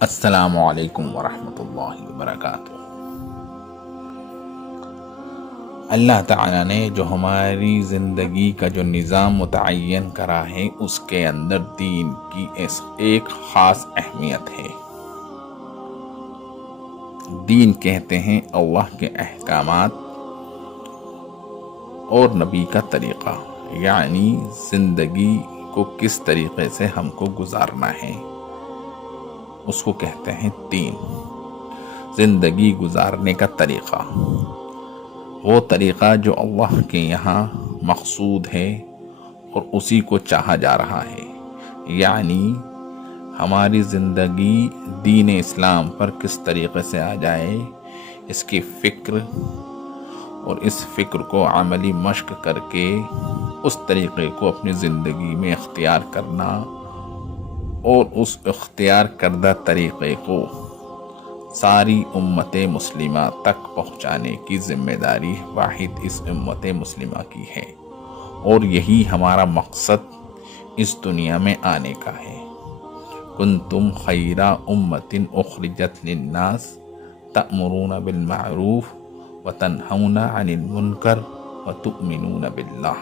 السلام علیکم ورحمۃ اللہ وبرکاتہ۔ اللہ تعالیٰ نے جو ہماری زندگی کا جو نظام متعین کرا ہے، اس کے اندر دین کی ایک خاص اہمیت ہے۔ دین کہتے ہیں اللہ کے احکامات اور نبی کا طریقہ، یعنی زندگی کو کس طریقے سے ہم کو گزارنا ہے، اس کو کہتے ہیں دین۔ زندگی گزارنے کا طریقہ، وہ طریقہ جو اللہ کے یہاں مقصود ہے اور اسی کو چاہا جا رہا ہے، یعنی ہماری زندگی دین اسلام پر کس طریقے سے آ جائے، اس کی فکر اور اس فکر کو عملی مشق کر کے اس طریقے کو اپنی زندگی میں اختیار کرنا، اور اس اختیار کردہ طریقے کو ساری امت مسلمہ تک پہنچانے کی ذمہ داری واحد اس امت مسلمہ کی ہے، اور یہی ہمارا مقصد اس دنیا میں آنے کا ہے۔ کنتم خیر امۃ اخرجت للناس تأمرون بالمعروف وتنہون عن المنکر وتؤمنون باللہ،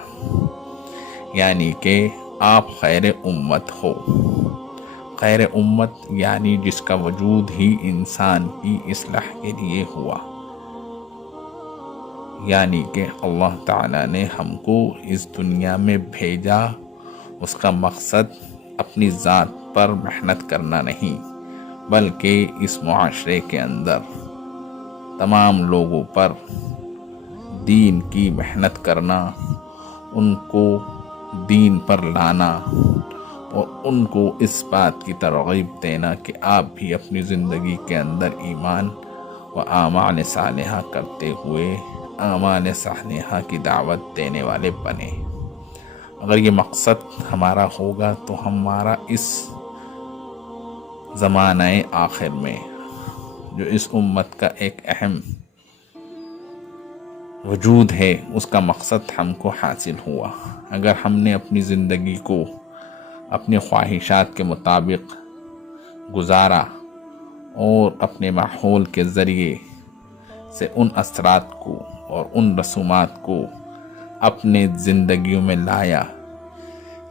یعنی کہ آپ خیر امت ہو۔ خیر امت یعنی جس کا وجود ہی انسان کی اصلاح کے لیے ہوا، یعنی کہ اللہ تعالیٰ نے ہم کو اس دنیا میں بھیجا، اس کا مقصد اپنی ذات پر محنت کرنا نہیں، بلکہ اس معاشرے کے اندر تمام لوگوں پر دین کی محنت کرنا، ان کو دین پر لانا اور ان کو اس بات کی ترغیب دینا کہ آپ بھی اپنی زندگی کے اندر ایمان و اعمال صالحہ کرتے ہوئے اعمال صالحہ کی دعوت دینے والے بنے۔ اگر یہ مقصد ہمارا ہوگا تو ہمارا اس زمانہ آخر میں جو اس امت کا ایک اہم وجود ہے، اس کا مقصد ہم کو حاصل ہوا۔ اگر ہم نے اپنی زندگی کو اپنی خواہشات کے مطابق گزارا اور اپنے ماحول کے ذریعے سے ان اثرات کو اور ان رسومات کو اپنے زندگیوں میں لایا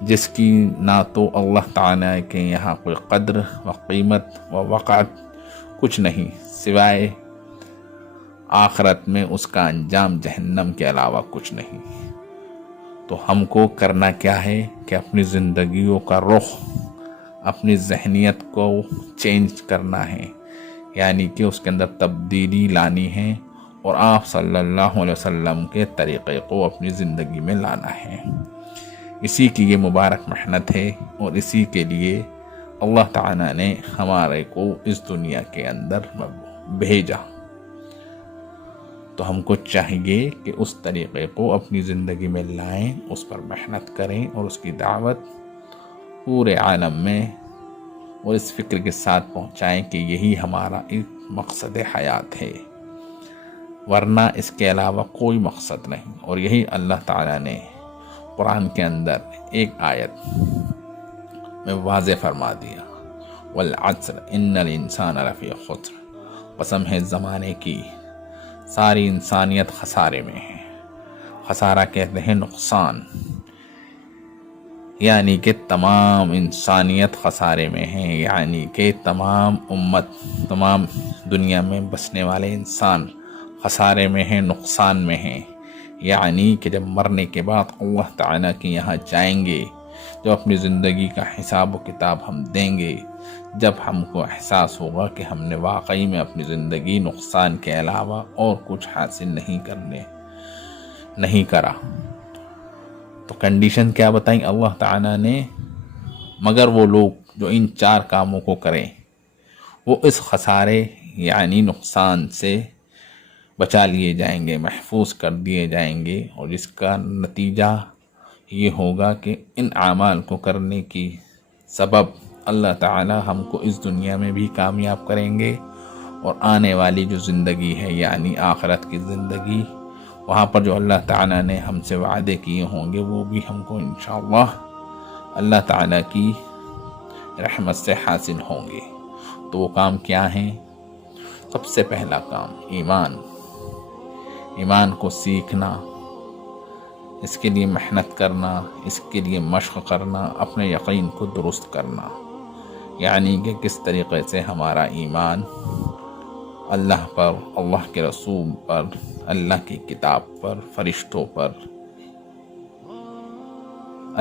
جس کی نہ تو اللہ تعالیٰ کے یہاں کوئی قدر و قیمت و وقعت کچھ نہیں، سوائے آخرت میں اس کا انجام جہنم کے علاوہ کچھ نہیں، تو ہم کو کرنا کیا ہے کہ اپنی زندگیوں کا رخ، اپنی ذہنیت کو چینج کرنا ہے، یعنی کہ اس کے اندر تبدیلی لانی ہے اور آپ صلی اللہ علیہ وسلم کے طریقے کو اپنی زندگی میں لانا ہے۔ اسی کی یہ مبارک محنت ہے، اور اسی کے لیے اللہ تعالیٰ نے ہمارے کو اس دنیا کے اندر بھیجا۔ تو ہم کو چاہیے کہ اس طریقے کو اپنی زندگی میں لائیں، اس پر محنت کریں اور اس کی دعوت پورے عالم میں اور اس فکر کے ساتھ پہنچائیں کہ یہی ہمارا ایک مقصد حیات ہے، ورنہ اس کے علاوہ کوئی مقصد نہیں۔ اور یہی اللہ تعالیٰ نے قرآن کے اندر ایک آیت میں واضح فرما دیا، والعصر ان الانسان لفی خسر، قسم ہے زمانے کی، ساری انسانیت خسارے میں ہے۔ خسارہ کہتے ہیں نقصان، یعنی کہ تمام انسانیت خسارے میں ہے، یعنی کہ تمام امت، تمام دنیا میں بسنے والے انسان خسارے میں ہیں، نقصان میں ہیں، یعنی کہ جب مرنے کے بعد اللہ تعالیٰ کے یہاں جائیں گے، جب اپنی زندگی کا حساب و کتاب ہم دیں گے، جب ہم کو احساس ہوگا کہ ہم نے واقعی میں اپنی زندگی نقصان کے علاوہ اور کچھ حاصل نہیں کرا، تو کنڈیشن کیا بتائیں اللہ تعالیٰ نے؟ مگر وہ لوگ جو ان چار کاموں کو کریں وہ اس خسارے یعنی نقصان سے بچا لیے جائیں گے، محفوظ کر دیے جائیں گے، اور جس کا نتیجہ یہ ہوگا کہ ان اعمال کو کرنے کی سبب اللہ تعالی ہم کو اس دنیا میں بھی کامیاب کریں گے، اور آنے والی جو زندگی ہے یعنی آخرت کی زندگی، وہاں پر جو اللہ تعالیٰ نے ہم سے وعدے کیے ہوں گے وہ بھی ہم کو انشاءاللہ اللہ تعالیٰ کی رحمت سے حاصل ہوں گے۔ تو وہ کام کیا ہیں؟ سب سے پہلا کام ایمان کو سیکھنا، اس کے لیے محنت کرنا، اس کے لیے مشق کرنا، اپنے یقین کو درست کرنا، یعنی کہ کس طریقے سے ہمارا ایمان اللہ پر، اللہ کے رسول پر، اللہ کی کتاب پر، فرشتوں پر،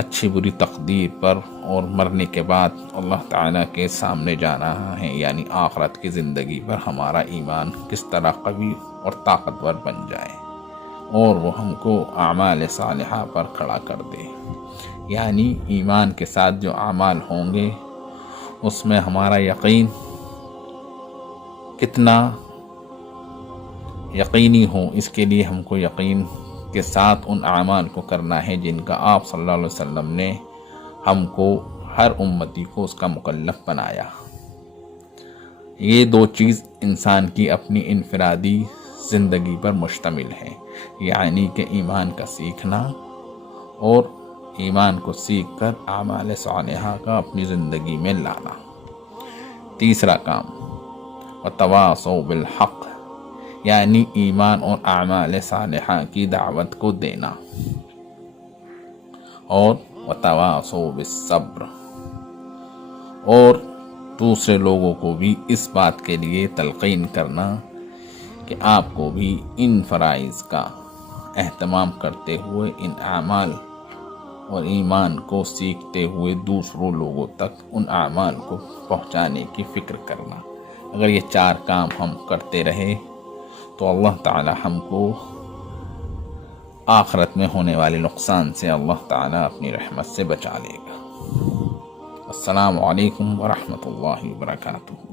اچھی بری تقدیر پر، اور مرنے کے بعد اللہ تعالیٰ کے سامنے جانا ہے یعنی آخرت کی زندگی پر ہمارا ایمان کس طرح قوی اور طاقتور بن جائے اور وہ ہم کو اعمال صالحہ پر کھڑا کر دے، یعنی ایمان کے ساتھ جو اعمال ہوں گے اس میں ہمارا یقین کتنا یقینی ہو، اس کے لیے ہم کو یقین کے ساتھ ان اعمال کو کرنا ہے جن کا آپ صلی اللہ علیہ وسلم نے ہم کو، ہر امتی کو اس کا مکلف بنایا۔ یہ دو چیز انسان کی اپنی انفرادی زندگی پر مشتمل ہے، یعنی کہ ایمان کا سیکھنا اور ایمان کو سیکھ کر اعمال صالحہ کا اپنی زندگی میں لانا۔ تیسرا کام وتواصوا بالحق، یعنی ایمان اور اعمال صالحہ کی دعوت کو دینا، اور وتواصوا بالصبر، اور دوسرے لوگوں کو بھی اس بات کے لیے تلقین کرنا کہ آپ کو بھی ان فرائض کا اہتمام کرتے ہوئے ان اعمال اور ایمان کو سیکھتے ہوئے دوسروں لوگوں تک ان اعمال کو پہنچانے کی فکر کرنا۔ اگر یہ چار کام ہم کرتے رہے تو اللہ تعالی ہم کو آخرت میں ہونے والے نقصان سے اللہ تعالی اپنی رحمت سے بچا لے گا۔ السلام علیکم ورحمۃ اللہ وبرکاتہ۔